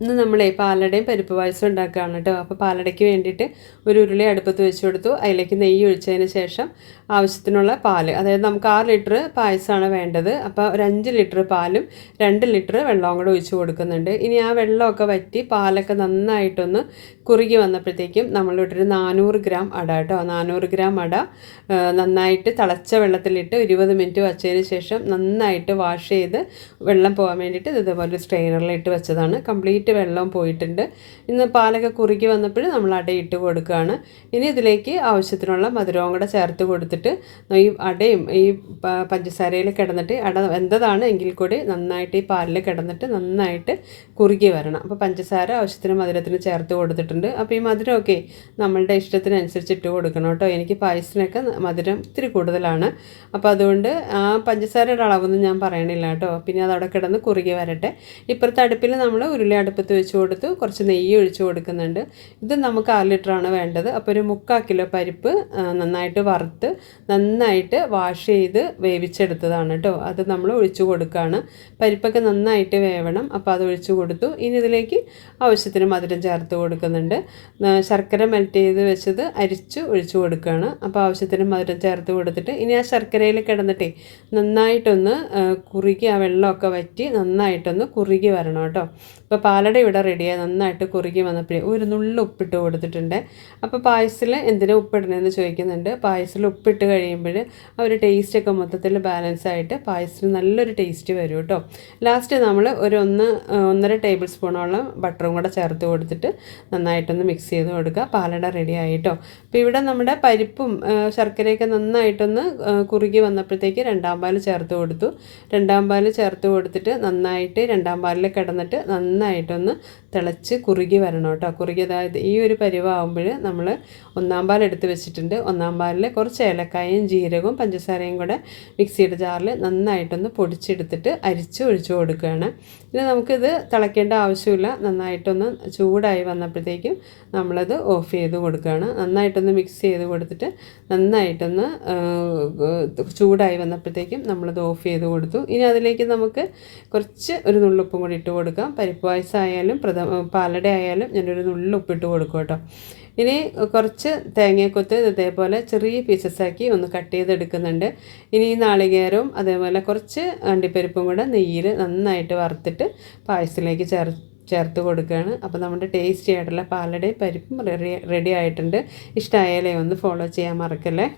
ഇന്ന് നമ്മളെ പാലടയും പരിപ്പ് പായസം ഉണ്ടാക്കുകയാണ് കേട്ടോ. അപ്പോൾ പാലടയ്ക്ക് വേണ്ടിയിട്ട് ഒരു ഉരുളി അടുപ്പത്ത് വെച്ച് കൊടുത്തു. അതിലേക്ക് നെയ്യ് ഒഴിച്ചതിന് ശേഷം ആവശ്യത്തിനുള്ള പാൽ. അതായത് നമുക്ക് ആറ് ലിറ്റർ പായസമാണ് വേണ്ടത്. അപ്പോൾ ഒരു അഞ്ച് ലിറ്റർ പാലും രണ്ട് ലിറ്റർ വെള്ളവും കൂടെ ഒഴിച്ച് കൊടുക്കുന്നുണ്ട്. ഇനി ആ വെള്ളമൊക്കെ വറ്റി പാലൊക്കെ നന്നായിട്ടൊന്ന് കുറുകി വന്നപ്പോഴത്തേക്കും നമ്മളിട്ടൊരു നാനൂറ് ഗ്രാം അട കേട്ടോ. നാനൂറ് ഗ്രാം അട നന്നായിട്ട് തിളച്ച വെള്ളത്തിലിട്ട് ഇരുപത് മിനിറ്റ് വച്ചതിന് ശേഷം നന്നായിട്ട് വാഷ് ചെയ്ത് വെള്ളം പോകാൻ വേണ്ടിയിട്ട് ഇതേപോലെ സ്ട്രെയിനറിലിട്ട് വെച്ചതാണ്. കംപ്ലീറ്റ് കംപ്ലീറ്റ് വെള്ളം പോയിട്ടുണ്ട്. ഇന്ന് പാലൊക്കെ കുറുക്കി വന്നപ്പോൾ നമ്മൾ അടയിട്ട് കൊടുക്കുകയാണ്. ഇനി ഇതിലേക്ക് ആവശ്യത്തിനുള്ള മധുരവും കൂടെ ചേർത്ത് കൊടുത്തിട്ട് ഈ അടയും ഈ പഞ്ചസാരയിൽ കിടന്നിട്ട് അട എന്തതാണ് എങ്കിൽ കൂടി നന്നായിട്ട് ഈ പാലിൽ കിടന്നിട്ട് നന്നായിട്ട് കുറുകി വരണം. അപ്പോൾ പഞ്ചസാര ആവശ്യത്തിന് മധുരത്തിന് ചേർത്ത് കൊടുത്തിട്ടുണ്ട്. അപ്പോൾ ഈ മധുരമൊക്കെ നമ്മളുടെ ഇഷ്ടത്തിനനുസരിച്ച് ഇട്ട് കൊടുക്കണം കേട്ടോ. എനിക്ക് പായസത്തിനൊക്കെ മധുരം ഇത്തിരി കൂടുതലാണ്. അപ്പോൾ അതുകൊണ്ട് ആ പഞ്ചസാരയുടെ അളവൊന്നും ഞാൻ പറയണില്ല കേട്ടോ. പിന്നെ അത് അവിടെ കിടന്ന് കുറുകി വരട്ടെ. ഇപ്പുറത്തെ അടുപ്പിൽ നമ്മൾ ഉരുളി അടുപ്പത്ത് വെച്ച് കൊടുത്ത് കുറച്ച് നെയ്യ് ഒഴിച്ച് കൊടുക്കുന്നുണ്ട്. ഇത് നമുക്ക് അര ലിറ്ററാണ് വേണ്ടത്. അപ്പോൾ ഒരു മുക്കാൽ കിലോ പരിപ്പ് നന്നായിട്ട് വറുത്ത് നന്നായിട്ട് വാഷ് ചെയ്ത് വേവിച്ചെടുത്തതാണ് കേട്ടോ അത് നമ്മൾ ഒഴിച്ചു കൊടുക്കുകയാണ് പരിപ്പൊക്കെ നന്നായിട്ട് വേവണം. അപ്പോൾ അത് ഒഴിച്ചു കൊടുത്തു. ഇനി ഇതിലേക്ക് ആവശ്യത്തിന് മധുരം ചേർത്ത് കൊടുക്കുന്നുണ്ട്. ശർക്കര മെൽറ്റ് ചെയ്ത് വെച്ചത് അരിച്ച് ഒഴിച്ചു കൊടുക്കുകയാണ് അപ്പോൾ ആവശ്യത്തിന് മധുരം ചേർത്ത് കൊടുത്തിട്ട് ഇനി ആ ശർക്കരയിൽ കിടന്നിട്ടേ നന്നായിട്ടൊന്ന് കുറുകി ആ വെള്ളമൊക്കെ വറ്റി നന്നായിട്ടൊന്ന് കുറുകി വരണം കേട്ടോ ഇപ്പോൾ പാലട ഇവിടെ റെഡിയായി നന്നായിട്ട് കുറുകി വന്നപ്പോഴേ ഒരു നുള്ളു ഉപ്പിട്ട് കൊടുത്തിട്ടുണ്ട്. അപ്പോൾ പായസത്തിൽ എന്തിനാണ് ഉപ്പിടണമെന്ന് ചോദിക്കുന്നുണ്ട്. പായസത്തിൽ ഉപ്പിട്ട് കഴിയുമ്പോൾ ആ ഒരു ടേസ്റ്റൊക്കെ മൊത്തത്തിൽ ബാലൻസ് ആയിട്ട് പായസത്തിൽ നല്ലൊരു ടേസ്റ്റ് വരും കേട്ടോ. ലാസ്റ്റ് നമ്മൾ ഒരു ഒന്ന് ഒന്നര ടേബിൾ സ്പൂണോളം ബട്ടറും കൂടെ ചേർത്ത് കൊടുത്തിട്ട് നന്നായിട്ടൊന്ന് മിക്സ് ചെയ്ത് കൊടുക്കുക. പാലട റെഡി ആയിട്ടോ അപ്പോൾ ഇവിടെ നമ്മുടെ പരിപ്പും ശർക്കരയൊക്കെ നന്നായിട്ടൊന്ന് കുറുകി വന്നപ്പോഴത്തേക്ക് രണ്ടാം പാൽ ചേർത്ത് കൊടുത്തു. രണ്ടാം പാൽ ചേർത്ത് കൊടുത്തിട്ട് നന്നായിട്ട് രണ്ടാം പാലിൽ കിടന്നിട്ട് നന്നായിട്ടൊന്ന് തിളച്ച് കുറുകി വരണം കേട്ടോ. കുറുകി അതായത് ഈ ഒരു പരിവാകുമ്പോൾ നമ്മൾ ഒന്നാം പാൽ എടുത്ത് വെച്ചിട്ടുണ്ട്. ഒന്നാം പാലിൽ കുറച്ച് ഏലക്കായും ജീരകവും പഞ്ചസാരയും കൂടെ മിക്സിയുടെ ജാറിൽ നന്നായിട്ടൊന്ന് പൊടിച്ചെടുത്തിട്ട് അരിച്ച് ഒഴിച്ചു കൊടുക്കുകയാണ്. ഇനി നമുക്കിത് തിളയ്ക്കേണ്ട ആവശ്യമില്ല. നന്നായിട്ടൊന്ന് ചൂടായി വന്നപ്പോഴത്തേക്കും നമ്മളത് ഓഫ് ചെയ്ത് കൊടുക്കുകയാണ്. നന്നായിട്ടൊന്ന് മിക്സ് ചെയ്ത് കൊടുത്തിട്ട് നന്നായിട്ടൊന്ന് ചൂടായി വന്നപ്പോഴത്തേക്കും നമ്മളത് ഓഫ് ചെയ്ത് കൊടുത്തു. ഇനി അതിലേക്ക് നമുക്ക് കുറച്ച് ഒരു നുള്ളുപ്പും കൂടി ഇട്ട് കൊടുക്കാം. പരിപ്പ് പായസമായാലും പ്രഥമ പാലട ആയാലും ഞാനൊരു നുള്ളിൽ ഉപ്പിട്ട് കൊടുക്കും കേട്ടോ. ഇനി കുറച്ച് തേങ്ങയൊക്കൊത്ത് ഇതേപോലെ ചെറിയ പീസസാക്കി ഒന്ന് കട്ട് ചെയ്തെടുക്കുന്നുണ്ട്. ഇനി ഈ നാളികേരവും അതേപോലെ കുറച്ച് അണ്ടിപ്പരിപ്പും കൂടെ നെയ്യിൽ നന്നായിട്ട് വറുത്തിട്ട് പായസത്തിലേക്ക് ചേർ ചേർത്ത് കൊടുക്കുകയാണ്. അപ്പോൾ നമ്മുടെ ടേസ്റ്റി ആയിട്ടുള്ള പാലടയും പരിപ്പും റെഡി റെഡി ആയിട്ടുണ്ട്. ഇഷ്ടമായാലേ ഒന്ന് ഫോളോ ചെയ്യാൻ മറക്കല്ലേ?